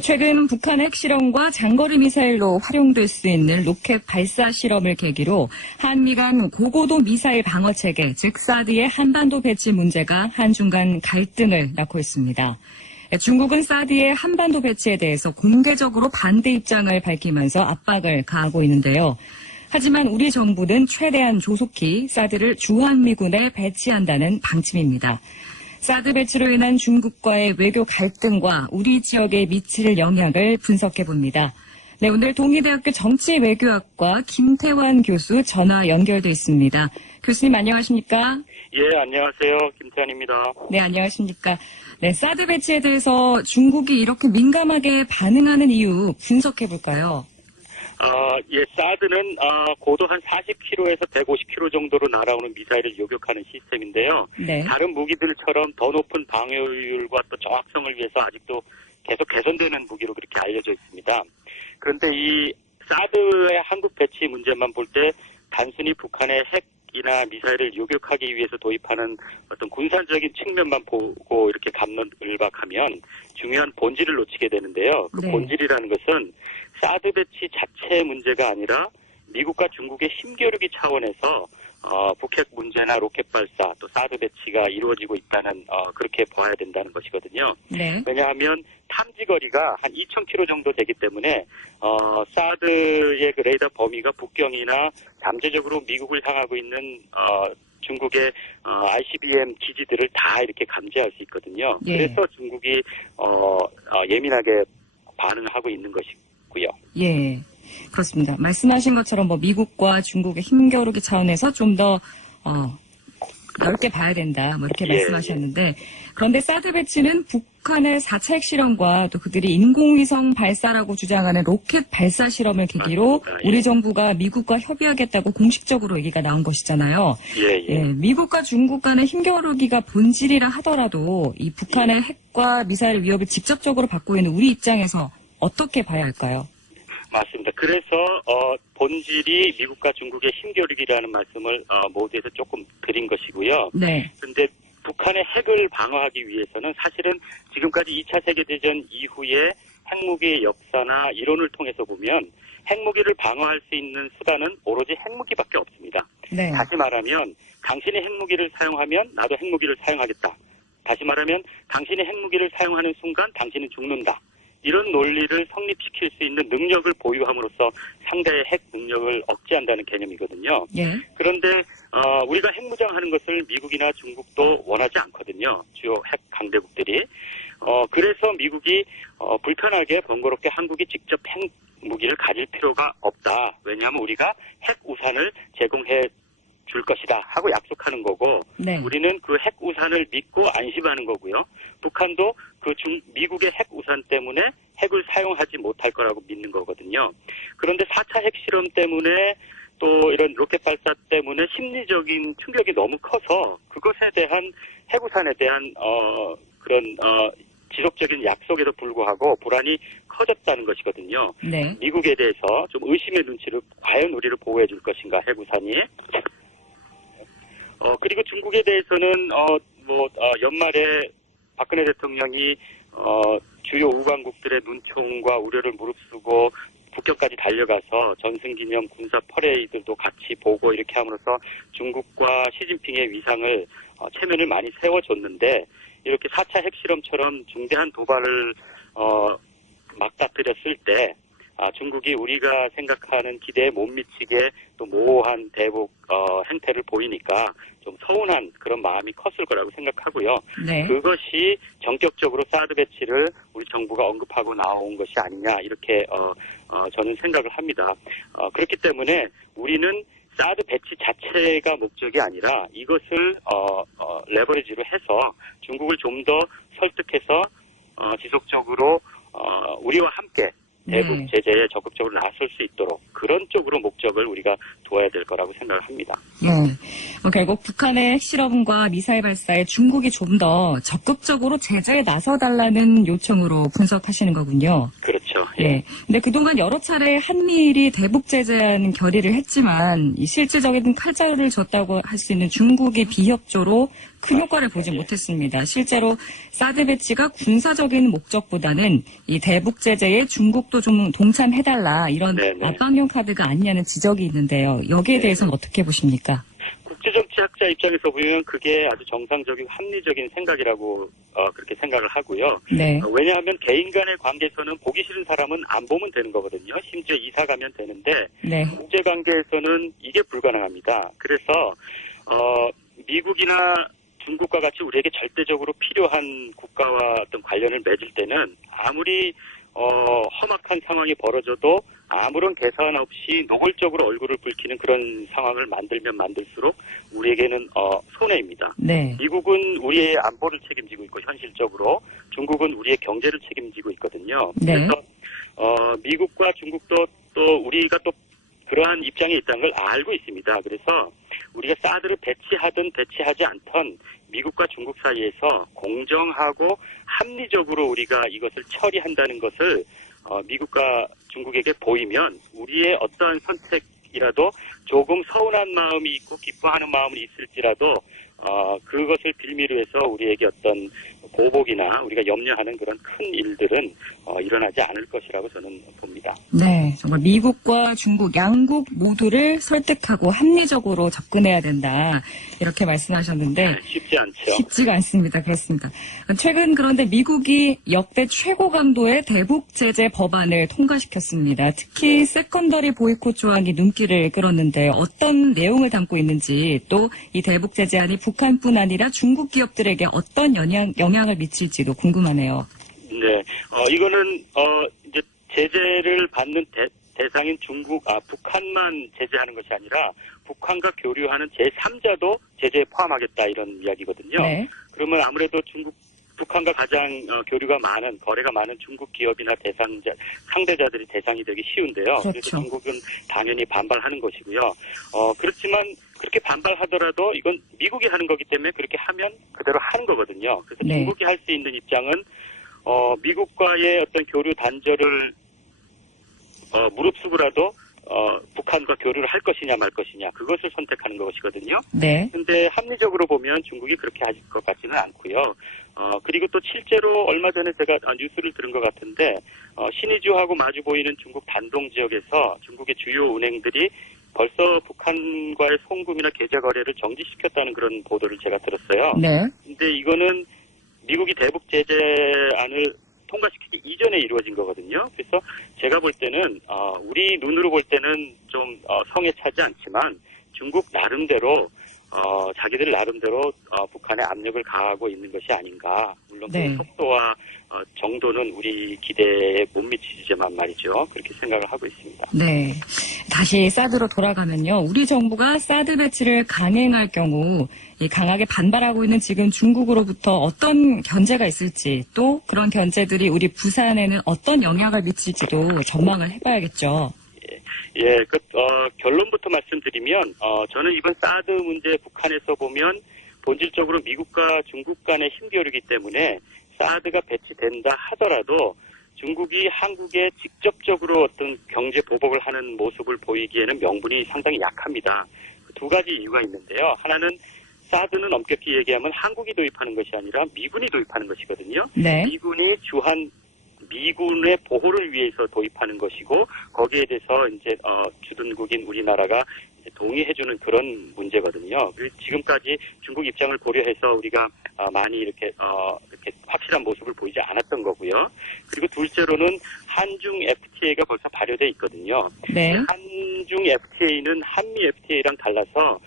최근 북한의 핵실험과 장거리 미사일로 활용될 수 있는 로켓 발사 실험을 계기로 한미 간 고고도 미사일 방어 체계, 즉 사드의 한반도 배치 문제가 한중 간 갈등을 낳고 있습니다. 중국은 사드의 한반도 배치에 대해서 공개적으로 반대 입장을 밝히면서 압박을 가하고 있는데요. 하지만 우리 정부는 최대한 조속히 사드를 주한미군에 배치한다는 방침입니다. 사드 배치로 인한 중국과의 외교 갈등과 우리 지역에 미칠 영향을 분석해봅니다. 네, 오늘 동의대학교 정치외교학과 김태환 교수 전화 연결돼 있습니다. 교수님 안녕하십니까? 예, 안녕하세요. 김태환입니다. 네, 안녕하십니까? 네, 사드 배치에 대해서 중국이 이렇게 민감하게 반응하는 이유 분석해볼까요? 예, 사드는 고도 한 40km에서 150km 정도로 날아오는 미사일을 요격하는 시스템인데요. 네. 다른 무기들처럼 더 높은 방어율과 또 정확성을 위해서 아직도 계속 개선되는 무기로 그렇게 알려져 있습니다. 그런데 이 사드의 한국 배치 문제만 볼 때 단순히 북한의 핵이나 미사일을 요격하기 위해서 도입하는 어떤 군사적인 측면만 보고 이렇게 감론을박하면 중요한 본질을 놓치게 되는데요. 그 네. 본질이라는 것은 사드 배치 자체의 문제가 아니라 미국과 중국의 힘겨루기 차원에서 북핵 문제나 로켓 발사 또 사드 배치가 이루어지고 있다는 그렇게 봐야 된다는 것이거든요. 네. 왜냐하면 탐지 거리가 한 2,000km 정도 되기 때문에 사드의 그 레이더 범위가 북경이나 잠재적으로 미국을 향하고 있는 중국의 ICBM 기지들을 다 이렇게 감지할 수 있거든요. 예. 그래서 중국이 예민하게 반응하고 있는 것이고요. 예, 그렇습니다. 말씀하신 것처럼 미국과 중국의 힘겨루기 차원에서 좀 더 넓게 봐야 된다, 이렇게 예, 말씀하셨는데, 그런데 사드 배치는 북한의 4차 핵실험과 또 그들이 인공위성 발사라고 주장하는 로켓 발사 실험을 계기로 맞습니다. 예. 우리 정부가 미국과 협의하겠다고 공식적으로 얘기가 나온 것이잖아요. 예. 미국과 중국 간의 힘겨루기가 본질이라 하더라도 이 북한의 핵과 미사일 위협을 직접적으로 받고 있는 우리 입장에서 어떻게 봐야 할까요? 맞습니다. 그래서 본질이 미국과 중국의 힘겨루기라는 말씀을 모두에서 조금 드린 것이고요. 네. 그런데 북한의 핵을 방어하기 위해서는 사실은 지금까지 2차 세계대전 이후에 핵무기의 역사나 이론을 통해서 보면 핵무기를 방어할 수 있는 수단은 오로지 핵무기밖에 없습니다. 네. 다시 말하면 당신이 핵무기를 사용하면 나도 핵무기를 사용하겠다. 다시 말하면 당신이 핵무기를 사용하는 순간 당신은 죽는다. 이런 논리를 성립시킬 수 있는 능력을 보유함으로써 상대의 핵 능력을 억제한다는 개념이거든요. 예. 그런데 우리가 핵무장하는 것을 미국이나 중국도 원하지 않거든요. 주요 핵 강대국들이. 그래서 미국이 불편하게 번거롭게 한국이 직접 핵무기를 가질 필요가 없다. 왜냐하면 우리가 핵 우산을 제공해 줄 것이다 하고 약속하는 거고, 네. 우리는 그 핵 우산을 믿고 안심하는 거고요. 북한도 미국의 핵 우산 때문에 핵을 사용하지 못할 거라고 믿는 거거든요. 그런데 4차 핵실험 때문에 또 이런 로켓 발사 때문에 심리적인 충격이 너무 커서 그것에 대한 핵 우산에 대한 그런 지속적인 약속에도 불구하고 불안이 커졌다는 것이거든요. 네. 미국에 대해서 좀 의심의 눈치를 과연 우리를 보호해 줄 것인가, 핵 우산이. 그리고 중국에 대해서는 연말에 박근혜 대통령이 주요 우방국들의 눈총과 우려를 무릅쓰고 북경까지 달려가서 전승기념 군사 퍼레이드도 같이 보고 이렇게 함으로써 중국과 시진핑의 위상을 체면을 많이 세워줬는데, 이렇게 4차 핵실험처럼 중대한 도발을 맞닥뜨렸을 때 중국이 우리가 생각하는 기대에 못 미치게 또 모호한 대북 행태를 보이니까 좀 서운한 그런 마음이 컸을 거라고 생각하고요. 네. 그것이 전격적으로 사드 배치를 우리 정부가 언급하고 나온 것이 아니냐, 이렇게 저는 생각을 합니다. 그렇기 때문에 우리는 사드 배치 자체가 목적이 아니라 이것을 레버리지로 해서 중국을 좀 더 설득해서 지속적으로 우리와 함께 대북 제재에 적극적으로 나설 수 있도록 그런 쪽으로 목적을 우리가 두어야 될 거라고 생각을 합니다. 결국 북한의 핵실험과 미사일 발사에 중국이 좀 더 적극적으로 제재에 나서달라는 요청으로 분석하시는 거군요. 그렇죠. 예. 근데 그동안 여러 차례 한미일이 대북 제재안 결의를 했지만 이 실질적인 칼자루를 줬다고 할 수 있는 중국이 비협조로 큰 효과를 보지 못했습니다. 실제로 사드 배치가 군사적인 목적보다는 이 대북 제재에 중국도 좀 동참해달라 이런 네네. 압박용 카드가 아니냐는 지적이 있는데요. 여기에 대해서는 어떻게 보십니까? 국제정치학자 입장에서 보면 그게 아주 정상적인 합리적인 생각이라고 그렇게 생각을 하고요. 네. 왜냐하면 개인 간의 관계에서는 보기 싫은 사람은 안 보면 되는 거거든요. 심지어 이사 가면 되는데 네. 국제관계에서는 이게 불가능합니다. 그래서 미국이나 중국과 같이 우리에게 절대적으로 필요한 국가와 어떤 관련을 맺을 때는 아무리 험악한 상황이 벌어져도 아무런 계산 없이 노골적으로 얼굴을 붉히는 그런 상황을 만들면 만들수록 우리에게는 손해입니다. 네. 미국은 우리의 안보를 책임지고 있고 현실적으로 중국은 우리의 경제를 책임지고 있거든요. 네. 그래서 미국과 중국도 또 우리가 또 그러한 입장에 있다는 걸 알고 있습니다. 그래서 우리가 사드를 배치하든 배치하지 않던 미국과 중국 사이에서 공정하고 합리적으로 우리가 이것을 처리한다는 것을 미국과 중국에게 보이면 우리의 어떠한 선택이라도 조금 서운한 마음이 있고 기뻐하는 마음이 있을지라도 그것을 빌미로 해서 우리에게 어떤 보복이나 우리가 염려하는 그런 큰 일들은 일어나지 않을 것이라고 저는 봅니다. 네, 정말 미국과 중국 양국 모두를 설득하고 합리적으로 접근해야 된다. 이렇게 말씀하셨는데 쉽지 않죠. 쉽지가 않습니다. 그렇습니다. 최근 그런데 미국이 역대 최고 강도의 대북 제재 법안을 통과시켰습니다. 특히 세컨더리 보이콧 조항이 눈길을 끌었는데 어떤 내용을 담고 있는지 또 이 대북 제재안이 북한뿐 아니라 중국 기업들에게 어떤 영향을 미칠지도 궁금하네요. 네, 이거는 이제 제재를 받는 대상인 북한만 제재하는 것이 아니라 북한과 교류하는 제3자도 제재에 포함하겠다 이런 이야기거든요. 네. 그러면 아무래도 북한과 가장 교류가 많은, 거래가 많은 중국 기업이나 상대자들이 대상이 되기 쉬운데요. 그렇죠. 그래서 중국은 당연히 반발하는 것이고요. 그렇지만 그렇게 반발하더라도 이건 미국이 하는 거기 때문에 그렇게 하면 그대로 하는 거거든요. 그래서 네. 중국이 할 수 있는 입장은 미국과의 어떤 교류 단절을 무릅쓰고라도 북한과 교류를 할 것이냐 말 것이냐 그것을 선택하는 것이거든요. 네. 근데 합리적으로 보면 중국이 그렇게 하실 것 같지는 않고요. 그리고 또 실제로 얼마 전에 제가 뉴스를 들은 것 같은데 신의주하고 마주 보이는 중국 단동 지역에서 중국의 주요 은행들이 벌써 북한과의 송금이나 계좌 거래를 정지시켰다는 그런 보도를 제가 들었어요. 네. 근데 이거는 미국이 대북 제재안을 통과시키기 이전에 이루어진 거거든요. 그래서 제가 볼 때는 우리 눈으로 볼 때는 좀 성에 차지 않지만 중국 나름대로 자기들 나름대로 북한에 압력을 가하고 있는 것이 아닌가. 물론 네. 그 속도와 정도는 우리 기대에 못 미치지만 말이죠. 그렇게 생각을 하고 있습니다. 네. 다시 사드로 돌아가면요. 우리 정부가 사드 배치를 강행할 경우 이 강하게 반발하고 있는 지금 중국으로부터 어떤 견제가 있을지 또 그런 견제들이 우리 부산에는 어떤 영향을 미칠지도 전망을 해봐야겠죠. 예, 결론부터 말씀드리면, 저는 이번 사드 문제 북한에서 보면 본질적으로 미국과 중국 간의 힘겨루기 때문에 사드가 배치된다 하더라도 중국이 한국에 직접적으로 어떤 경제 보복을 하는 모습을 보이기에는 명분이 상당히 약합니다. 두 가지 이유가 있는데요. 하나는 사드는 엄격히 얘기하면 한국이 도입하는 것이 아니라 미군이 도입하는 것이거든요. 네. 미군이 미군의 보호를 위해서 도입하는 것이고 거기에 대해서 이제 주둔국인 우리나라가 이제 동의해주는 그런 문제거든요. 지금까지 중국 입장을 고려해서 우리가 많이 이렇게 확실한 모습을 보이지 않았던 거고요. 그리고 둘째로는 한중 FTA가 벌써 발효돼 있거든요. 네. 한중 FTA는 한미 FTA랑 달라서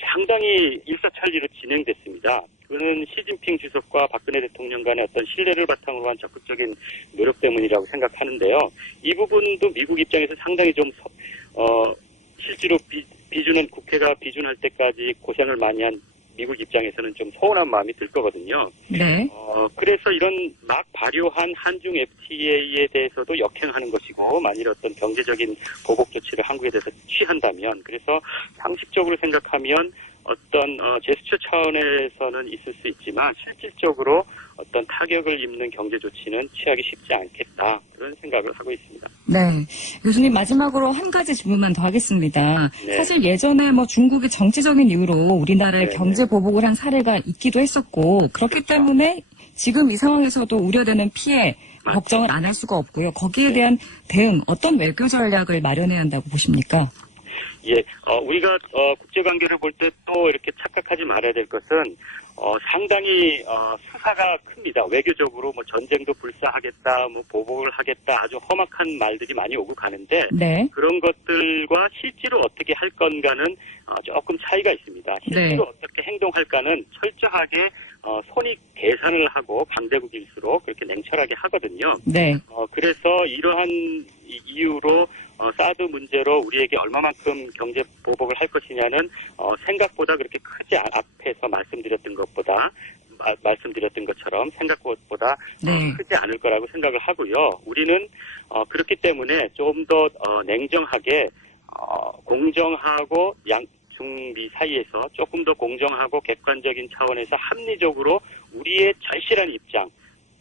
상당히 일사천리로 진행됐습니다. 그는 시진핑 주석과 박근혜 대통령 간의 어떤 신뢰를 바탕으로 한 적극적인 노력 때문이라고 생각하는데요. 이 부분도 미국 입장에서 상당히 좀 실제로 비준은 국회가 비준할 때까지 고생을 많이 한 미국 입장에서는 좀 서운한 마음이 들 거거든요. 네. 그래서 이런 막 발효한 한중 FTA에 대해서도 역행하는 것이고 만일 어떤 경제적인 보복 조치를 한국에 대해서 취한다면 그래서 상식적으로 생각하면 어떤 제스처 차원에서는 있을 수 있지만 실질적으로 어떤 타격을 입는 경제 조치는 취하기 쉽지 않겠다 그런 생각. 생각을 하고 있습니다. 네. 교수님 마지막으로 한 가지 질문만 더 하겠습니다. 네. 사실 예전에 중국이 정치적인 이유로 우리나라에 네, 경제 보복을 한 사례가 있기도 했었고 그렇기 때문에 지금 이 상황에서도 우려되는 피해 맞죠. 걱정을 안 할 수가 없고요. 거기에 대한 대응 어떤 외교 전략을 마련해야 한다고 보십니까? 예, 우리가 국제관계를 볼 때 또 이렇게 착각하지 말아야 될 것은 상당히 수사가 큽니다. 외교적으로 전쟁도 불사하겠다, 보복을 하겠다, 아주 험악한 말들이 많이 오고 가는데 네. 그런 것들과 실제로 어떻게 할 건가는 조금 차이가 있습니다. 실제로 네. 어떻게 행동할까는 철저하게 손익 계산을 하고 강대국일수록 그렇게 냉철하게 하거든요. 네. 그래서 이러한 이유로 사드 문제로 우리에게 얼마만큼 경제 보복을 할 것이냐는 생각보다 그렇게 크지 앞에서 말씀드렸던 것처럼 생각보다 네. 크지 않을 거라고 생각을 하고요. 우리는 그렇기 때문에 좀 더 냉정하게 공정하고 중미 사이에서 조금 더 공정하고 객관적인 차원에서 합리적으로 우리의 절실한 입장,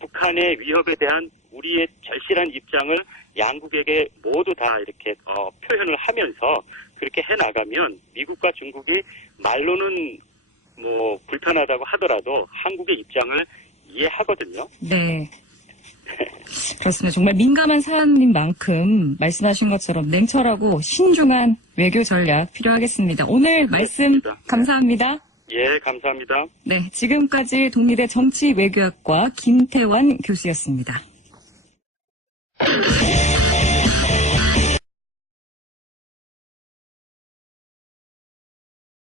북한의 위협에 대한 우리의 절실한 입장을 양국에게 모두 다 이렇게 표현을 하면서 그렇게 해나가면 미국과 중국이 말로는 불편하다고 하더라도 한국의 입장을 이해하거든요. 네. 그렇습니다. 정말 민감한 사안인 만큼 말씀하신 것처럼 냉철하고 신중한 외교 전략 필요하겠습니다. 오늘 말씀 그렇습니다. 감사합니다. 예, 감사합니다. 네, 지금까지 동리대 정치외교학과 김태환 교수였습니다.